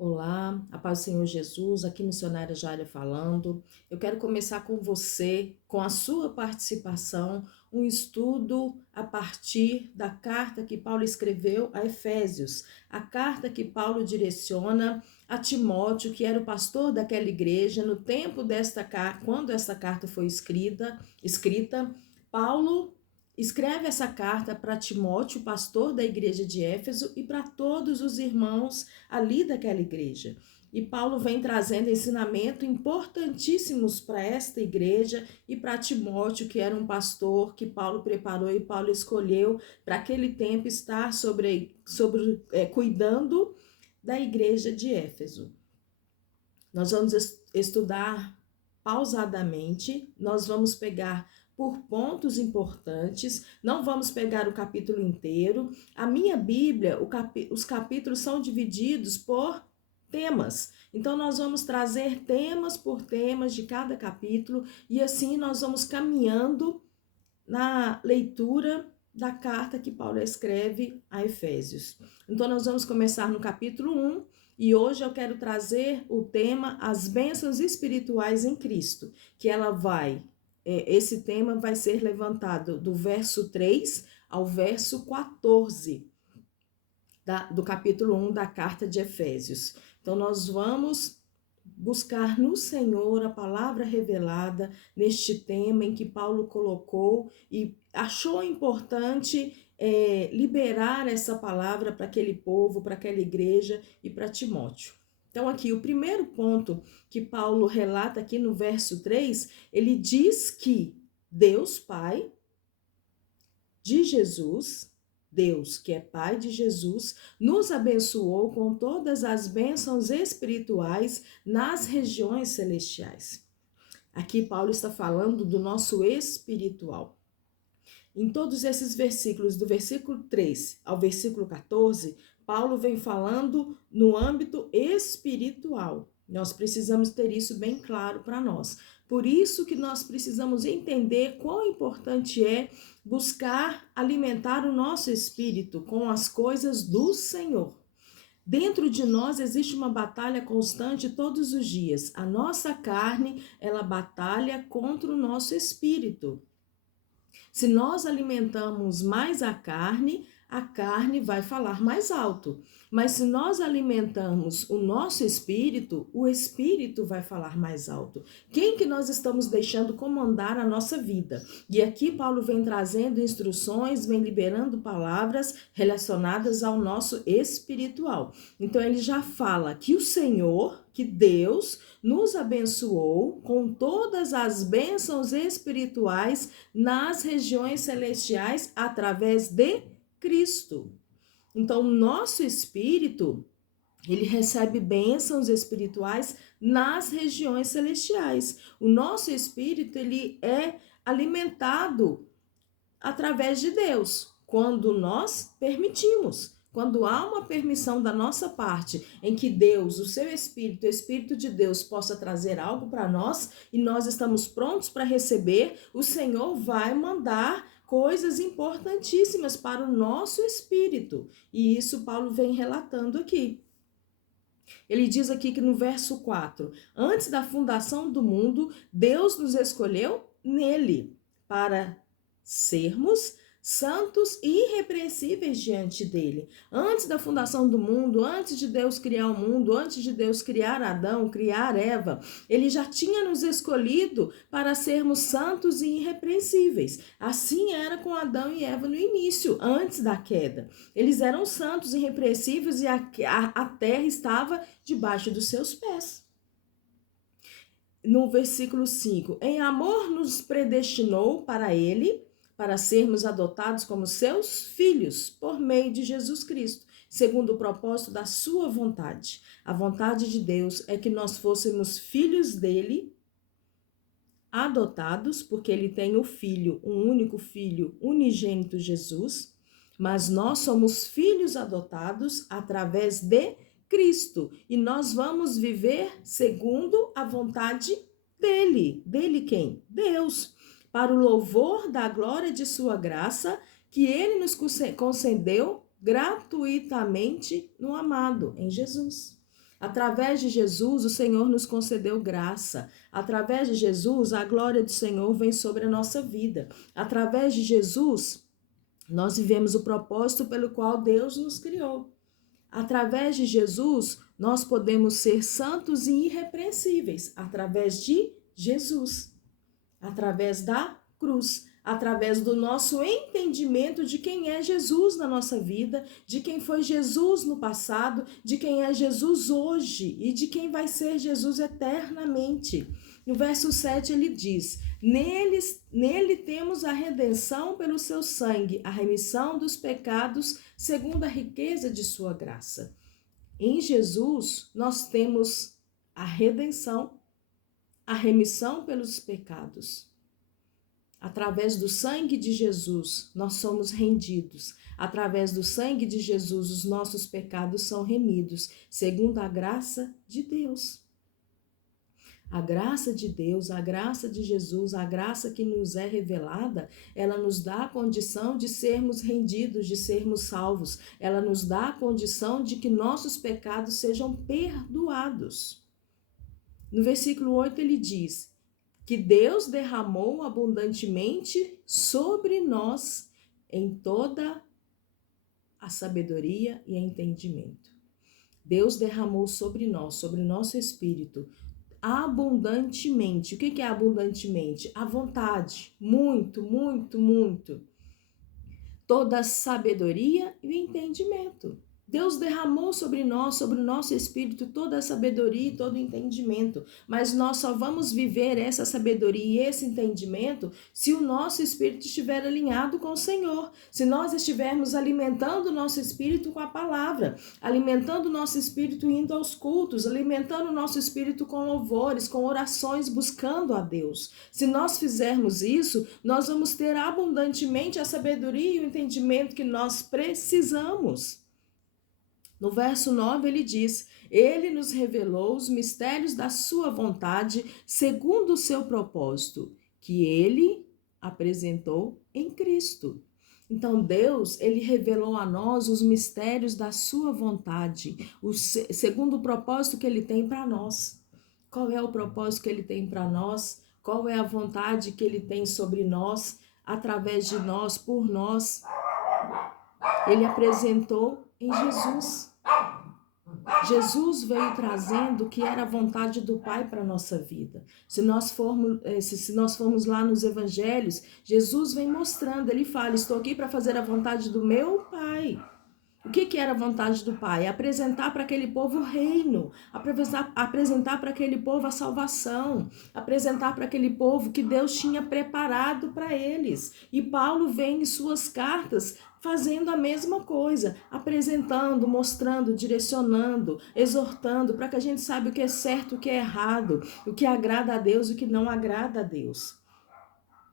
Olá, a paz do Senhor Jesus, aqui missionária Jária falando. Eu quero começar com você, com a sua participação, um estudo a partir da carta que Paulo escreveu a Efésios, a carta que Paulo direciona a Timóteo, que era o pastor daquela igreja, no tempo desta carta, quando esta carta foi escrita, Paulo escreve essa carta para Timóteo, pastor da igreja de Éfeso, e para todos os irmãos ali daquela igreja. E Paulo vem trazendo ensinamento importantíssimos para esta igreja e para Timóteo, que era um pastor que Paulo preparou e Paulo escolheu para aquele tempo estar cuidando da igreja de Éfeso. Nós vamos estudar pausadamente, nós vamos pegar por pontos importantes, não vamos pegar o capítulo inteiro. A minha Bíblia, os capítulos são divididos por temas. Então, nós vamos trazer temas por temas de cada capítulo e assim nós vamos caminhando na leitura da carta que Paulo escreve a Efésios. Então, nós vamos começar no capítulo 1 e hoje eu quero trazer o tema As Bênçãos Espirituais em Cristo, que esse tema vai ser levantado do verso 3 ao verso 14 do capítulo 1 da carta de Efésios. Então, nós vamos buscar no Senhor a palavra revelada neste tema em que Paulo colocou e achou importante liberar essa palavra para aquele povo, para aquela igreja e para Timóteo. Então, aqui, o primeiro ponto que Paulo relata aqui no verso 3, ele diz que Deus Pai de Jesus, Deus, que é Pai de Jesus, nos abençoou com todas as bênçãos espirituais nas regiões celestiais. Aqui Paulo está falando do nosso espiritual. Em todos esses versículos, do versículo 3 ao versículo 14, Paulo vem falando no âmbito espiritual. Nós precisamos ter isso bem claro para nós. Por isso que nós precisamos entender quão importante é buscar alimentar o nosso espírito com as coisas do Senhor. Dentro de nós existe uma batalha constante todos os dias. A nossa carne, ela batalha contra o nosso espírito. Se nós alimentamos mais a carne vai falar mais alto. Mas se nós alimentamos o nosso espírito, o espírito vai falar mais alto. Quem que nós estamos deixando comandar a nossa vida? E aqui Paulo vem trazendo instruções, vem liberando palavras relacionadas ao nosso espiritual. Então ele já fala que o Senhor, que Deus, nos abençoou com todas as bênçãos espirituais nas regiões celestiais através de Cristo. Então, nosso espírito, ele recebe bênçãos espirituais nas regiões celestiais. O nosso espírito, ele é alimentado através de Deus, quando nós permitimos. Quando há uma permissão da nossa parte em que Deus, o seu Espírito, o Espírito de Deus possa trazer algo para nós e nós estamos prontos para receber, o Senhor vai mandar coisas importantíssimas para o nosso espírito. E isso Paulo vem relatando aqui. Ele diz aqui que no verso 4, antes da fundação do mundo, Deus nos escolheu nele para sermos santos e irrepreensíveis diante dele. Antes da fundação do mundo, antes de Deus criar o mundo, antes de Deus criar Adão, criar Eva, ele já tinha nos escolhido para sermos santos e irrepreensíveis. Assim era com Adão e Eva no início, antes da queda. Eles eram santos e irrepreensíveis e a terra estava debaixo dos seus pés. No versículo 5, em amor nos predestinou para ele, para sermos adotados como seus filhos por meio de Jesus Cristo, segundo o propósito da sua vontade. A vontade de Deus é que nós fôssemos filhos dele, adotados, porque ele tem o filho, um único filho, unigênito Jesus, mas nós somos filhos adotados através de Cristo, e nós vamos viver segundo a vontade dele. Dele quem? Deus. Para o louvor da glória de sua graça, que ele nos concedeu gratuitamente no amado, em Jesus. Através de Jesus, o Senhor nos concedeu graça. Através de Jesus, a glória do Senhor vem sobre a nossa vida. Através de Jesus, nós vivemos o propósito pelo qual Deus nos criou. Através de Jesus, nós podemos ser santos e irrepreensíveis. Através de Jesus. Através da cruz. Através do nosso entendimento de quem é Jesus na nossa vida, de quem foi Jesus no passado, de quem é Jesus hoje e de quem vai ser Jesus eternamente. No verso 7 ele diz: Nele temos a redenção pelo seu sangue, a remissão dos pecados, segundo a riqueza de sua graça. Em Jesus, nós temos a redenção, a remissão pelos pecados. Através do sangue de Jesus, nós somos rendidos. Através do sangue de Jesus, os nossos pecados são remidos, segundo a graça de Deus. A graça de Deus, a graça de Jesus, a graça que nos é revelada, ela nos dá a condição de sermos rendidos, de sermos salvos. Ela nos dá a condição de que nossos pecados sejam perdoados. No versículo 8 ele diz que Deus derramou abundantemente sobre nós em toda a sabedoria e entendimento. Deus derramou sobre nós, sobre o nosso espírito, abundantemente. O que é abundantemente? A vontade, muito, muito, muito. Toda a sabedoria e o entendimento. Deus derramou sobre nós, sobre o nosso espírito, toda a sabedoria e todo o entendimento. Mas nós só vamos viver essa sabedoria e esse entendimento se o nosso espírito estiver alinhado com o Senhor. Se nós estivermos alimentando o nosso espírito com a palavra, alimentando o nosso espírito indo aos cultos, alimentando o nosso espírito com louvores, com orações, buscando a Deus. Se nós fizermos isso, nós vamos ter abundantemente a sabedoria e o entendimento que nós precisamos. No verso 9 ele diz: Ele nos revelou os mistérios da sua vontade, segundo o seu propósito, que ele apresentou em Cristo. Então Deus, ele revelou a nós os mistérios da sua vontade, segundo o propósito que ele tem para nós. Qual é o propósito que ele tem para nós? Qual é a vontade que ele tem sobre nós, através de nós, por nós? Ele apresentou em Jesus. Jesus veio trazendo o que era a vontade do Pai para a nossa vida. Se nós formos lá nos evangelhos, Jesus vem mostrando, ele fala: estou aqui para fazer a vontade do meu Pai. O que era a vontade do Pai? Apresentar para aquele povo o reino, apresentar para aquele povo a salvação, apresentar para aquele povo que Deus tinha preparado para eles. E Paulo vem em suas cartas fazendo a mesma coisa, apresentando, mostrando, direcionando, exortando, para que a gente saiba o que é certo, o que é errado, o que agrada a Deus e o que não agrada a Deus.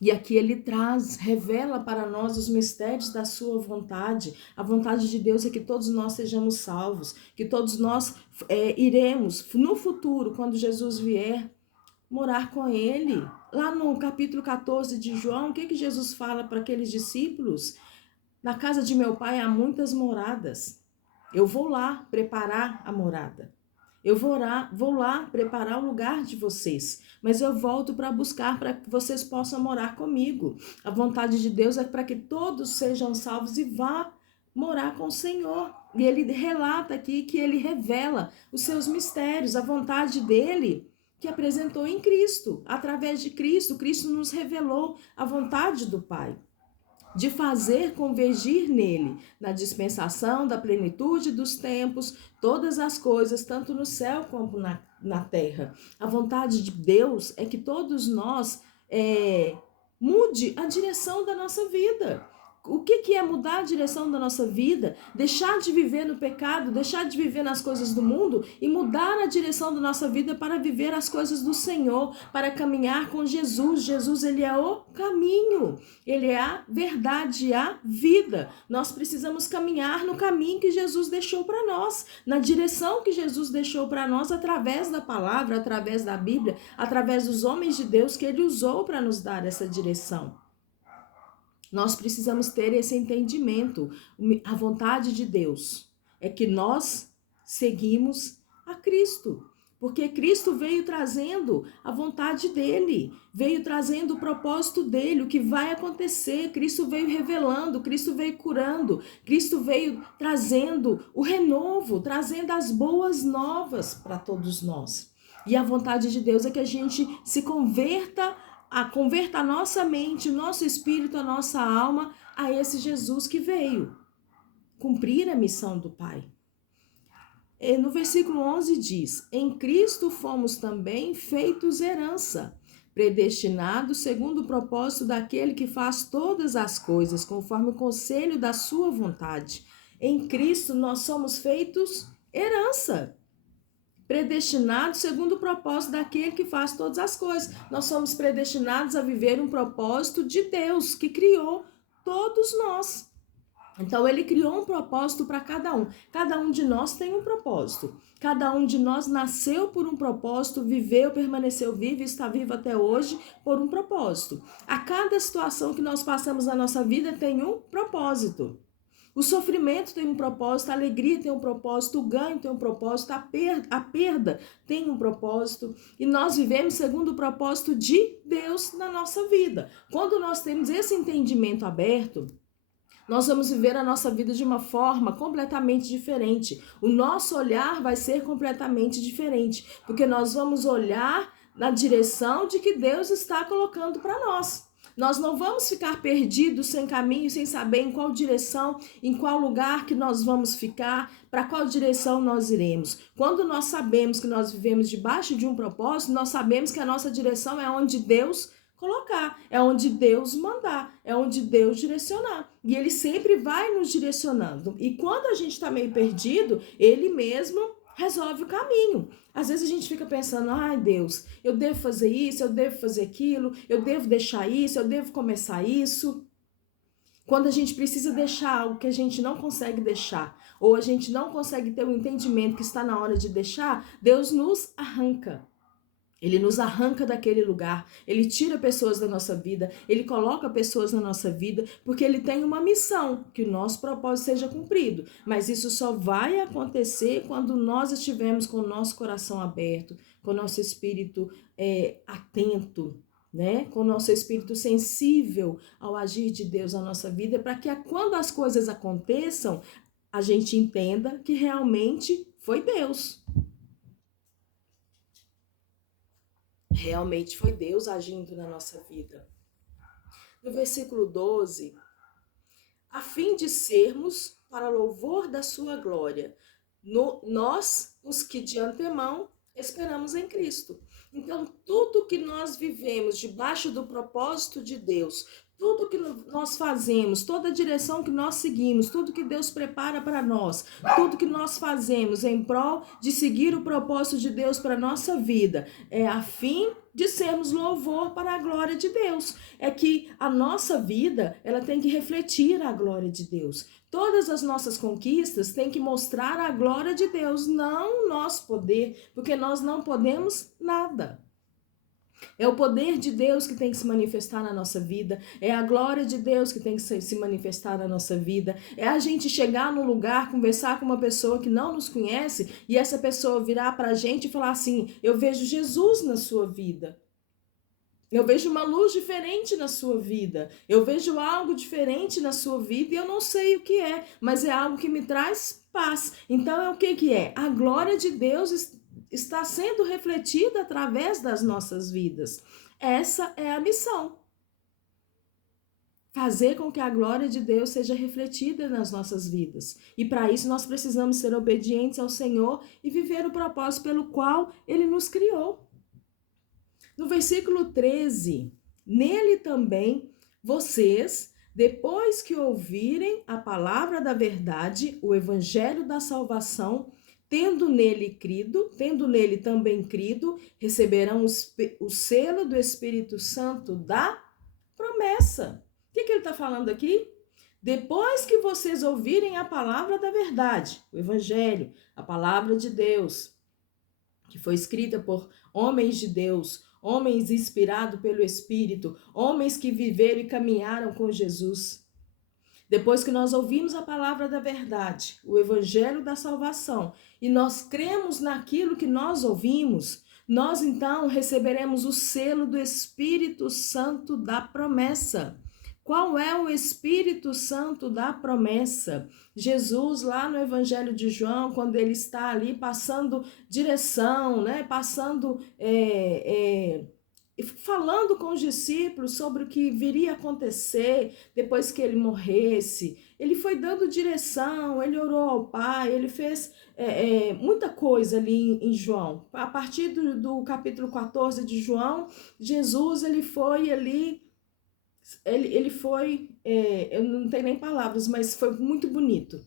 E aqui ele traz, revela para nós os mistérios da sua vontade. A vontade de Deus é que todos nós sejamos salvos, que todos nós iremos, no futuro, quando Jesus vier, morar com ele. Lá no capítulo 14 de João, o que Jesus fala para aqueles discípulos? Na casa de meu pai há muitas moradas. Eu vou lá preparar a morada. Eu vou lá preparar o lugar de vocês, mas eu volto para buscar para que vocês possam morar comigo. A vontade de Deus é para que todos sejam salvos e vá morar com o Senhor. E ele relata aqui que ele revela os seus mistérios, a vontade dele que apresentou em Cristo. Através de Cristo, Cristo nos revelou a vontade do Pai, de fazer convergir nele, na dispensação da plenitude dos tempos, todas as coisas, tanto no céu como na terra. A vontade de Deus é que todos nós mude a direção da nossa vida. O que é mudar a direção da nossa vida? Deixar de viver no pecado, deixar de viver nas coisas do mundo e mudar a direção da nossa vida para viver as coisas do Senhor, para caminhar com Jesus. Jesus, ele é o caminho, ele é a verdade e a vida. Nós precisamos caminhar no caminho que Jesus deixou para nós, na direção que Jesus deixou para nós, através da palavra, através da Bíblia, através dos homens de Deus que ele usou para nos dar essa direção. Nós precisamos ter esse entendimento. A vontade de Deus é que nós seguimos a Cristo. Porque Cristo veio trazendo a vontade dele, veio trazendo o propósito dele, o que vai acontecer. Cristo veio revelando, Cristo veio curando, Cristo veio trazendo o renovo, trazendo as boas novas para todos nós. E a vontade de Deus é que a gente se converta a nossa mente, o nosso espírito, a nossa alma a esse Jesus que veio cumprir a missão do Pai. No versículo 11 diz: em Cristo fomos também feitos herança, predestinados segundo o propósito daquele que faz todas as coisas, conforme o conselho da sua vontade. Em Cristo nós somos feitos herança, predestinados segundo o propósito daquele que faz todas as coisas. Nós somos predestinados a viver um propósito de Deus, que criou todos nós. Então, ele criou um propósito para cada um. Cada um de nós tem um propósito. Cada um de nós nasceu por um propósito, viveu, permaneceu vivo e está vivo até hoje por um propósito. A cada situação que nós passamos na nossa vida tem um propósito. O sofrimento tem um propósito, a alegria tem um propósito, o ganho tem um propósito, a perda tem um propósito. E nós vivemos segundo o propósito de Deus na nossa vida. Quando nós temos esse entendimento aberto, nós vamos viver a nossa vida de uma forma completamente diferente. O nosso olhar vai ser completamente diferente, porque nós vamos olhar na direção de que Deus está colocando para nós. Nós não vamos ficar perdidos, sem caminho, sem saber em qual direção, em qual lugar que nós vamos ficar, para qual direção nós iremos. Quando nós sabemos que nós vivemos debaixo de um propósito, nós sabemos que a nossa direção é onde Deus colocar, é onde Deus mandar, é onde Deus direcionar. E ele sempre vai nos direcionando. E quando a gente está meio perdido, ele mesmo resolve o caminho. Às vezes a gente fica pensando, ai Deus, eu devo fazer isso, eu devo fazer aquilo, eu devo deixar isso, eu devo começar isso. Quando a gente precisa deixar algo que a gente não consegue deixar, ou a gente não consegue ter o entendimento que está na hora de deixar, Deus nos arranca. Ele nos arranca daquele lugar, ele tira pessoas da nossa vida, ele coloca pessoas na nossa vida, porque ele tem uma missão, que o nosso propósito seja cumprido. Mas isso só vai acontecer quando nós estivermos com o nosso coração aberto, com o nosso espírito atento, né? Com o nosso espírito sensível ao agir de Deus na nossa vida, para que quando as coisas aconteçam, a gente entenda que realmente foi Deus. Realmente foi Deus agindo na nossa vida. No versículo 12, a fim de sermos para louvor da sua glória, nós, os que de antemão esperamos em Cristo. Então, tudo que nós vivemos debaixo do propósito de Deus, tudo que nós fazemos, toda a direção que nós seguimos, tudo que Deus prepara para nós, tudo que nós fazemos em prol de seguir o propósito de Deus para a nossa vida, é a fim de sermos louvor para a glória de Deus. É que a nossa vida, ela tem que refletir a glória de Deus. Todas as nossas conquistas têm que mostrar a glória de Deus, não o nosso poder, porque nós não podemos nada. É o poder de Deus que tem que se manifestar na nossa vida, é a glória de Deus que tem que se manifestar na nossa vida, é a gente chegar num lugar, conversar com uma pessoa que não nos conhece e essa pessoa virar pra gente e falar assim, eu vejo Jesus na sua vida. Eu vejo uma luz diferente na sua vida, eu vejo algo diferente na sua vida e eu não sei o que é, mas é algo que me traz paz. Então é o que é? A glória de Deus está sendo refletida através das nossas vidas. Essa é a missão. Fazer com que a glória de Deus seja refletida nas nossas vidas. E para isso nós precisamos ser obedientes ao Senhor e viver o propósito pelo qual Ele nos criou. No versículo 13, nele também vocês, depois que ouvirem a palavra da verdade, o evangelho da salvação, tendo nele também crido, receberão o selo do Espírito Santo da promessa. O que ele está falando aqui? Depois que vocês ouvirem a palavra da verdade, o evangelho, a palavra de Deus, que foi escrita por homens de Deus, homens inspirados pelo Espírito, homens que viveram e caminharam com Jesus. Depois que nós ouvimos a palavra da verdade, o evangelho da salvação, e nós cremos naquilo que nós ouvimos, nós então receberemos o selo do Espírito Santo da promessa. Qual é o Espírito Santo da promessa? Jesus, lá no Evangelho de João, quando ele está ali passando direção, né? Falando com os discípulos sobre o que viria a acontecer depois que ele morresse. Ele foi dando direção, ele orou ao Pai, ele fez muita coisa ali em João. A partir do capítulo 14 de João, Jesus ele foi ali, ele foi, eu não tenho nem palavras, mas foi muito bonito.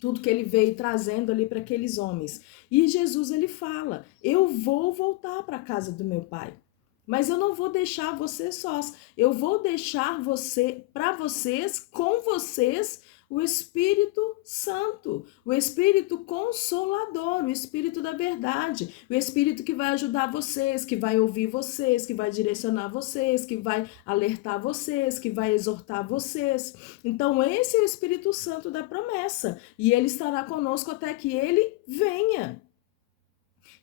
Tudo que ele veio trazendo ali para aqueles homens. E Jesus ele fala, eu vou voltar para a casa do meu Pai. Mas eu não vou deixar vocês sós. Eu vou deixar com vocês, o Espírito Santo, o Espírito Consolador, o Espírito da verdade, o Espírito que vai ajudar vocês, que vai ouvir vocês, que vai direcionar vocês, que vai alertar vocês, que vai exortar vocês. Então esse é o Espírito Santo da promessa e ele estará conosco até que ele venha.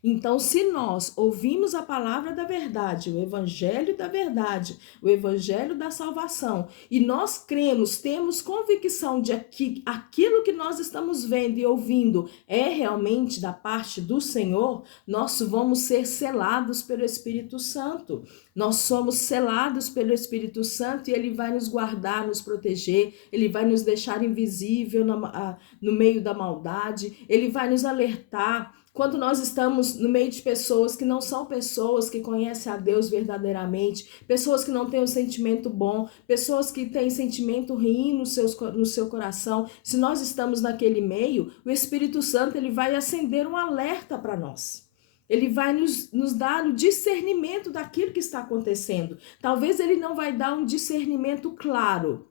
Então, se nós ouvimos a palavra da verdade, o evangelho da verdade, o evangelho da salvação, e nós cremos, temos convicção de que aquilo que nós estamos vendo e ouvindo é realmente da parte do Senhor, nós vamos ser selados pelo Espírito Santo. Nós somos selados pelo Espírito Santo e ele vai nos guardar, nos proteger, ele vai nos deixar invisível no meio da maldade, ele vai nos alertar. Quando nós estamos no meio de pessoas que não são pessoas que conhecem a Deus verdadeiramente, pessoas que não têm um sentimento bom, pessoas que têm sentimento ruim no seu coração, se nós estamos naquele meio, o Espírito Santo ele vai acender um alerta para nós. Ele vai nos dar o discernimento daquilo que está acontecendo. Talvez ele não vai dar um discernimento claro,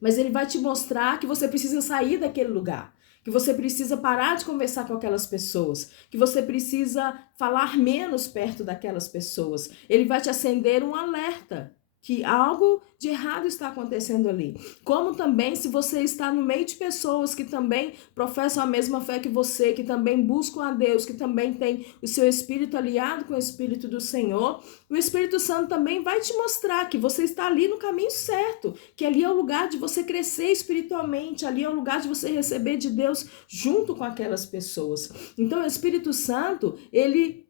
mas ele vai te mostrar que você precisa sair daquele lugar. Que você precisa parar de conversar com aquelas pessoas, que você precisa falar menos perto daquelas pessoas. Ele vai te acender um alerta que algo de errado está acontecendo ali. Como também se você está no meio de pessoas que também professam a mesma fé que você, que também buscam a Deus, que também tem o seu espírito aliado com o Espírito do Senhor, o Espírito Santo também vai te mostrar que você está ali no caminho certo, que ali é o lugar de você crescer espiritualmente, ali é o lugar de você receber de Deus junto com aquelas pessoas. Então o Espírito Santo, ele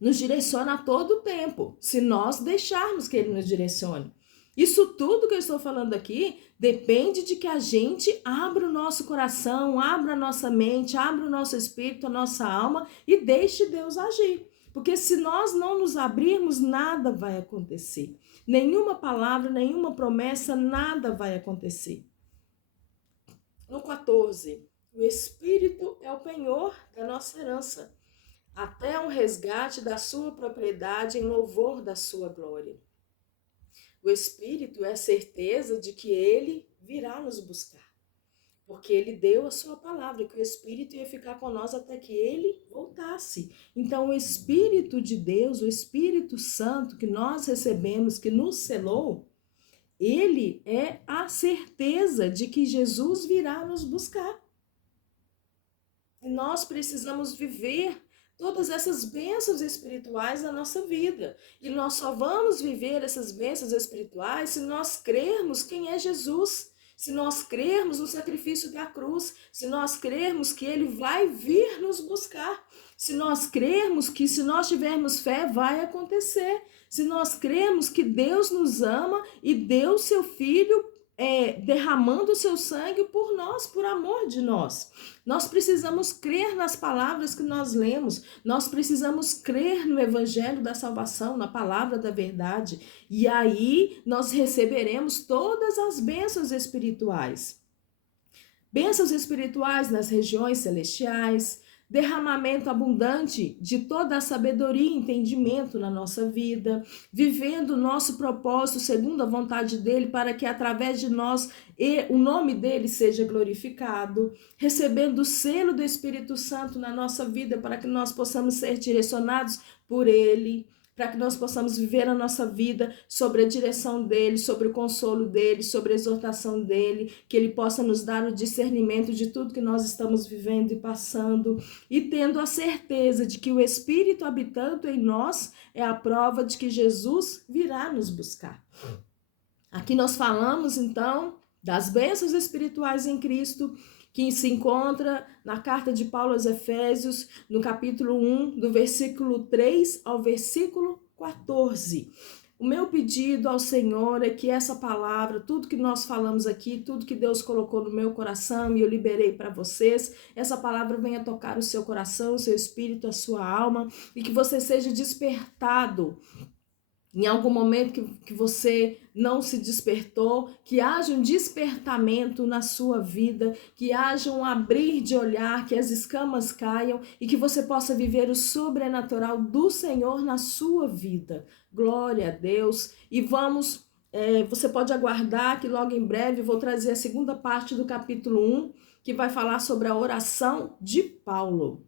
nos direciona a todo tempo, se nós deixarmos que ele nos direcione. Isso tudo que eu estou falando aqui depende de que a gente abra o nosso coração, abra a nossa mente, abra o nosso espírito, a nossa alma e deixe Deus agir. Porque se nós não nos abrirmos, nada vai acontecer. Nenhuma palavra, nenhuma promessa, nada vai acontecer. No 14, o Espírito é o penhor da nossa herança, até um resgate da sua propriedade em louvor da sua glória. O Espírito é a certeza de que ele virá nos buscar, porque ele deu a sua palavra, que o Espírito ia ficar com nós até que ele voltasse. Então o Espírito de Deus, o Espírito Santo que nós recebemos, que nos selou, ele é a certeza de que Jesus virá nos buscar. E nós precisamos viver todas essas bênçãos espirituais na nossa vida. E nós só vamos viver essas bênçãos espirituais se nós crermos quem é Jesus, se nós crermos no sacrifício da cruz, se nós crermos que ele vai vir nos buscar, se nós crermos que se nós tivermos fé vai acontecer, se nós crermos que Deus nos ama e deu seu Filho derramando o seu sangue por nós, por amor de nós. Nós precisamos crer nas palavras que nós lemos, nós precisamos crer no evangelho da salvação, na palavra da verdade, e aí nós receberemos todas as bênçãos espirituais. Bênçãos espirituais nas regiões celestiais, derramamento abundante de toda a sabedoria e entendimento na nossa vida, vivendo o nosso propósito segundo a vontade dele, para que através de nós o nome dele seja glorificado, recebendo o selo do Espírito Santo na nossa vida, para que nós possamos ser direcionados por ele, para que nós possamos viver a nossa vida sobre a direção dele, sobre o consolo dele, sobre a exortação dele, que ele possa nos dar o discernimento de tudo que nós estamos vivendo e passando, e tendo a certeza de que o Espírito habitando em nós é a prova de que Jesus virá nos buscar. Aqui nós falamos, então, das bênçãos espirituais em Cristo, que se encontra na carta de Paulo aos Efésios, no capítulo 1, do versículo 3 ao versículo 14. O meu pedido ao Senhor é que essa palavra, tudo que nós falamos aqui, tudo que Deus colocou no meu coração e eu liberei para vocês, essa palavra venha tocar o seu coração, o seu espírito, a sua alma, e que você seja despertado em algum momento que você não se despertou, que haja um despertamento na sua vida, que haja um abrir de olhar, que as escamas caiam e que você possa viver o sobrenatural do Senhor na sua vida. Glória a Deus. E você pode aguardar que logo em breve eu vou trazer a segunda parte do capítulo 1, que vai falar sobre a oração de Paulo.